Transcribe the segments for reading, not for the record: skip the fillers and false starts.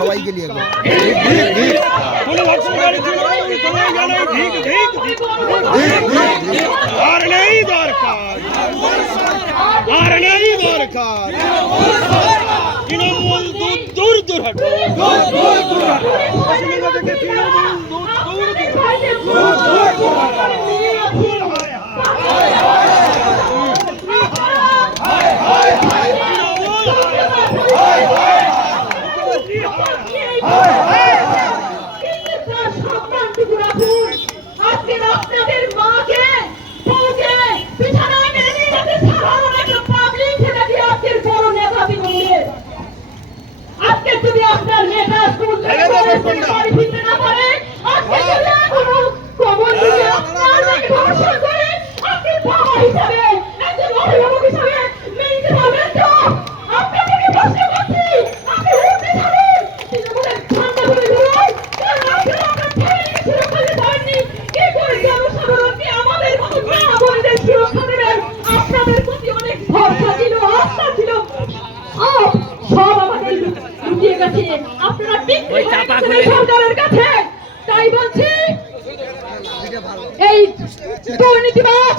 সবাইকে নিয়ে আর নেই দরকার, আর নেই দরকার। তৃণমূল দূর দূর দূর হটো, পশ্চিমবঙ্গ থেকে তৃণমূল দূর দূর দূর সরকারের কাছে। তাই বলছি এই দুর্নীতিবাজ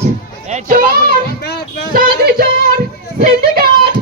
চোর, চাঁদি চোর, সিন্ডিকেট